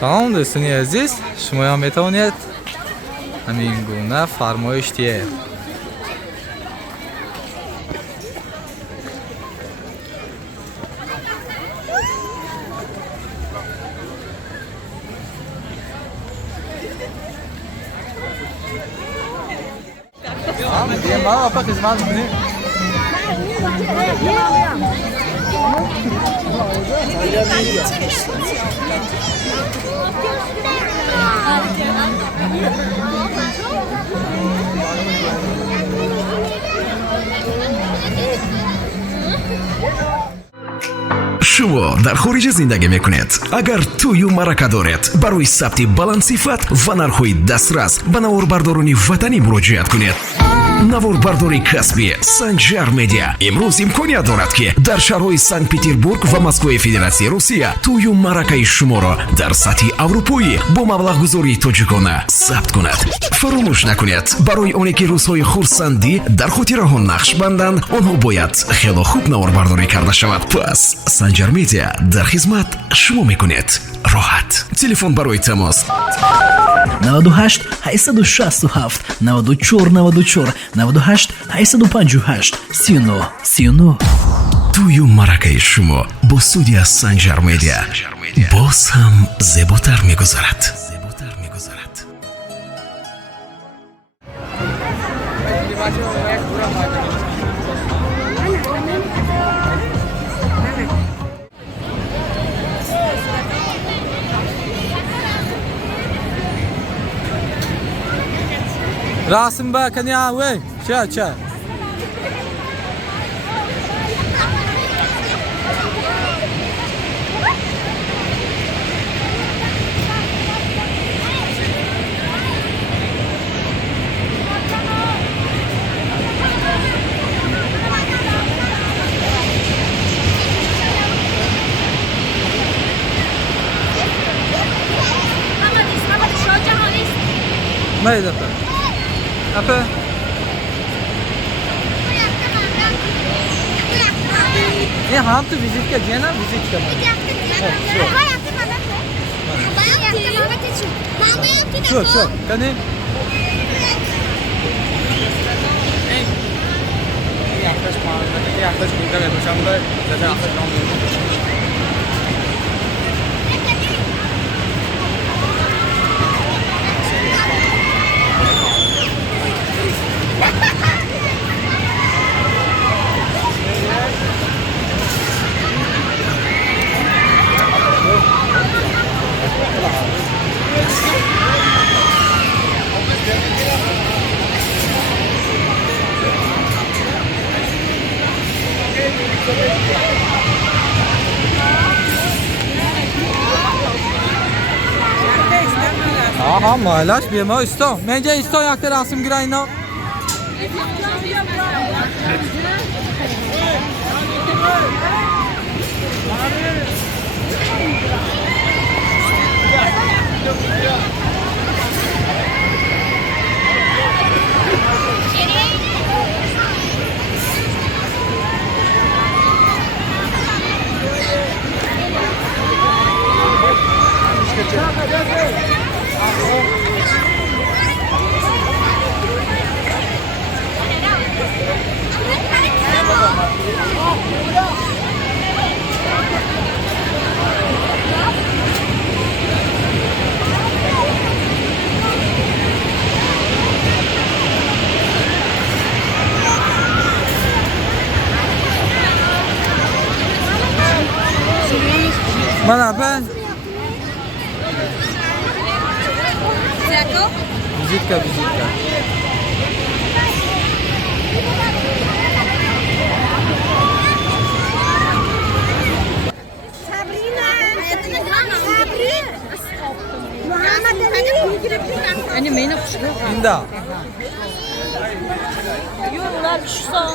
سلام دوستان عزیز، شما هم میتوانید همین گونه فرمایش دیه ما apa خدمت میکنیم شما در خارج زندگی میکنید؟ اگر توی مرکه دارید برای ثبت بلند و نرخ‌های دسترس به نواربرداران وطنی مراجعت کنید. نواربرداری کسبی سنجر مدیا امروز امکانیت دارد که در شهرهای سنت پترزبورگ و مسکو فدراسیون روسیه توی مرکه شما را در سطح اروپایی با مبلغ گذاری تاجیکانه ثبت کند. فراموش نکنید برای اونی که روزهای خرسندی در خاطر آن نقش بندند آنها باید خیلی خوب نواربرداری کرده شود. پس سنجر مدیا در خدمت شما میکنید. راحت تلفن برای تماس 98 867 94 94 98 858 39 39. توی مرکه شما با سودی سنجر مدیا باز هم زیباتر میگذارد. راسم با کنیا وی چه ماذا apa ये हम तो विजिट कर दिया ना विजिट करना Çok kani yaklaş burada yapacağım da zaten akşam Aha malaş bir ma isto. Bence isto yakta rasım girayna. Mana apa? Vizitka. Sabrina. Muhammed Ali. Hani meni kuşlu. Inda. Yollar kuşsa.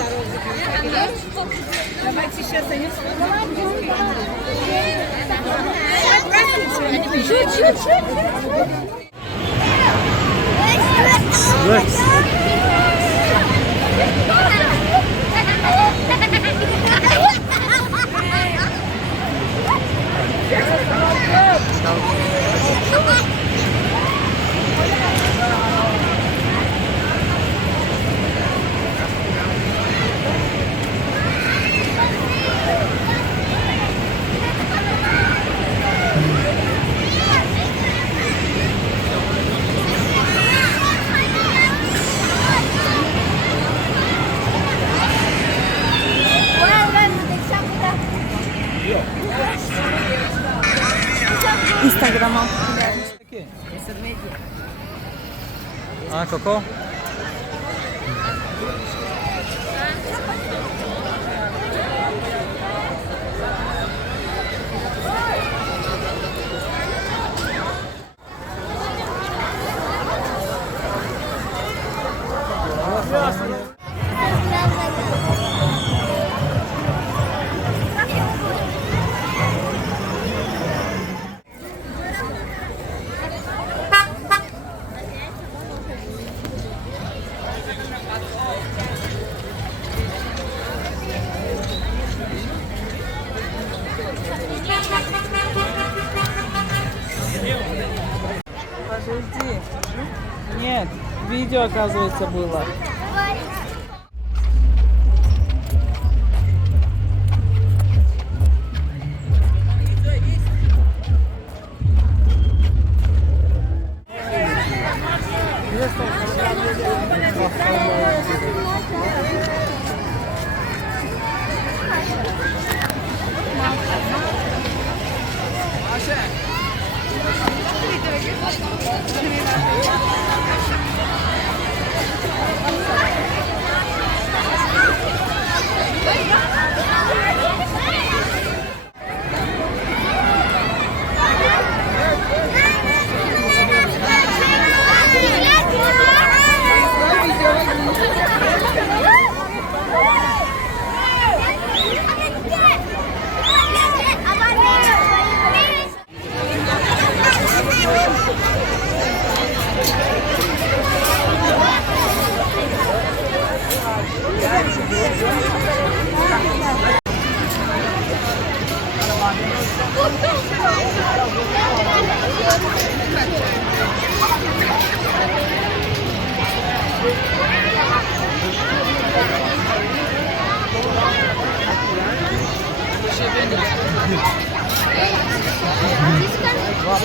Instagram'a. A, Coco? Подожди. Нет, видео, оказывается, было.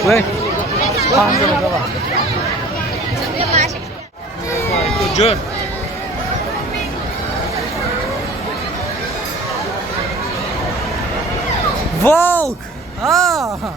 Ué? Passa, vai lá. Tujuh. Volk! Ah!